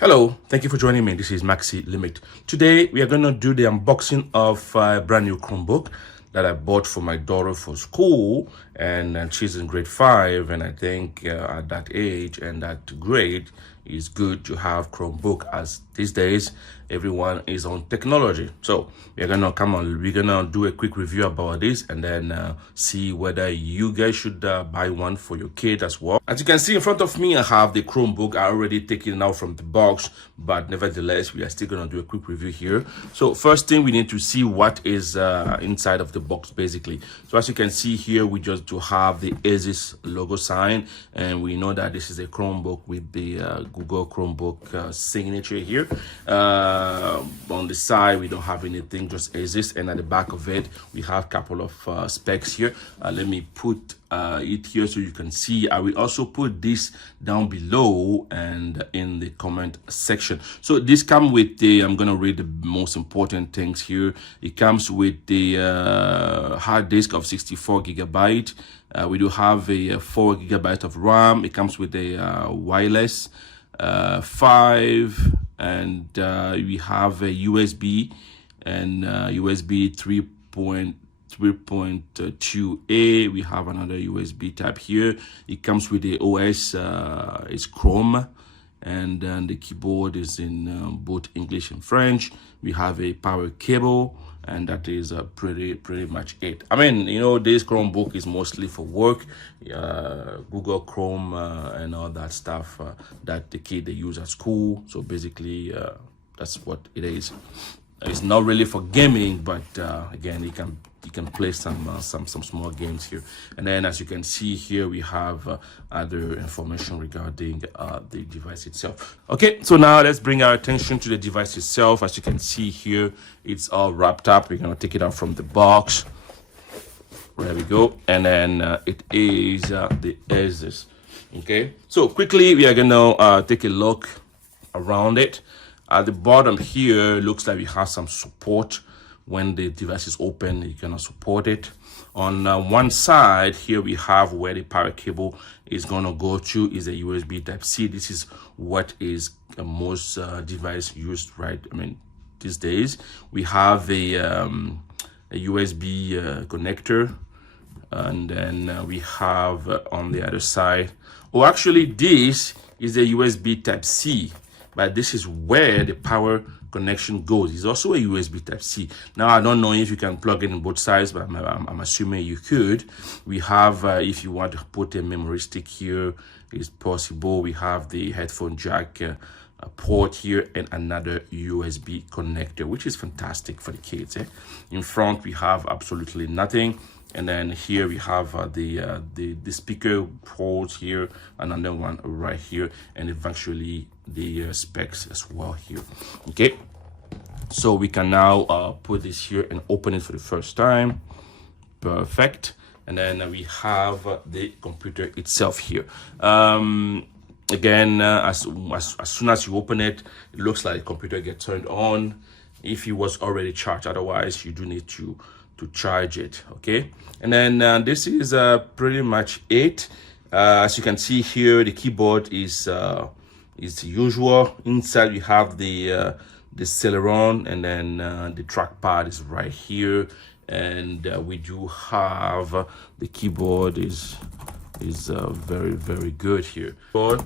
Hello, thank you for joining me. This is Maxi Limit. Today we are going to do the unboxing of a brand new Chromebook that I bought for my daughter for school, and she's in grade 5, and I think at that age and that grade it's good to have Chromebook, as these days everyone is on technology. So we're gonna do a quick review about this, and then see whether you guys should buy one for your kid as well. As you can see in front of me, I have the Chromebook. I already taken it out from the box, but nevertheless we are still gonna do a quick review here. So first thing, we need to see what is inside of the box basically. So as you can see here, we just do have the Asus logo sign, and we know that this is a Chromebook with the Google Chromebook signature here. On the side we don't have anything, just Asus, and at the back of it we have a couple of specs here. Let me put it here so you can see. I will also put this down below and in the comment section. So this comes with the, I'm gonna read the most important things here. It comes with the hard disk of 64 gigabyte. We do have a 4 gigabyte of RAM. It comes with a wireless 5, and we have a USB and USB 3.2a. We have another USB type here. It comes with the OS is Chrome, and then the keyboard is in both English and French. We have a power cable, and that is pretty much it. I mean, you know, this Chromebook is mostly for work, Google Chrome and all that stuff that the kid they use at school. So basically that's what it is. It's not really for gaming, but again, you can play some small games here. And then as you can see here, we have other information regarding the device itself. Okay, so now let's bring our attention to the device itself. As you can see here, it's all wrapped up. We're gonna take it out from the box. There we go. And then it is the Asus. Okay, so quickly we are gonna take a look around it. At the bottom here, looks like we have some support. When the device is open, you cannot support it. On one side here, we have where the power cable is gonna go to is a USB type C. This is what is most device used, right? I mean, these days we have a USB connector, and then we have on the other side, oh, actually this is a USB type C, but this is where the power connection goes. It's also a USB type C. Now I don't know if you can plug it in both sides, but I'm assuming you could. We have if you want to put a memory stick here, it's possible. We have the headphone jack port here, and another USB connector, which is fantastic for the kids. In front we have absolutely nothing, and then here we have the speaker ports here, another one right here, and eventually the specs as well here. Okay, so we can now put this here and open it for the first time. Perfect. And then we have the computer itself here. Again, as soon as you open it, it looks like the computer gets turned on if it was already charged. Otherwise you do need to charge it. Okay, and then this is pretty much it. As you can see here, the keyboard is the usual. Inside we have the Celeron, and then the trackpad is right here, and we do have the keyboard is very good here. But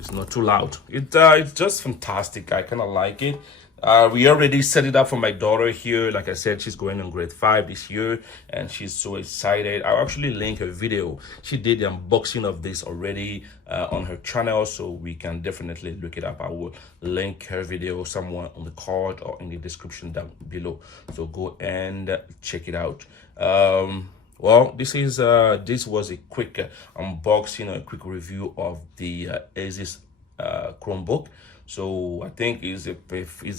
it's not too loud. It's just fantastic. I kind of like it. We already set it up for my daughter here. Like I said, she's going in grade 5 this year, and she's so excited. I'll actually link her video. She did the unboxing of this already on her channel, so we can definitely look it up. I will link her video somewhere on the card or in the description down below, so go and check it out. Well, this was a quick unboxing, a quick review of the Asus Chromebook. So I think is a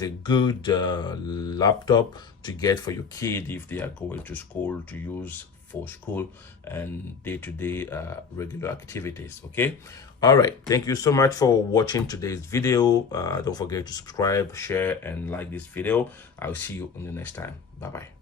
good laptop to get for your kid if they are going to school, to use for school and day-to-day regular activities. Okay, all right, thank you so much for watching today's video. Don't forget to subscribe, share, and like this video. I'll see you on the next time. Bye bye.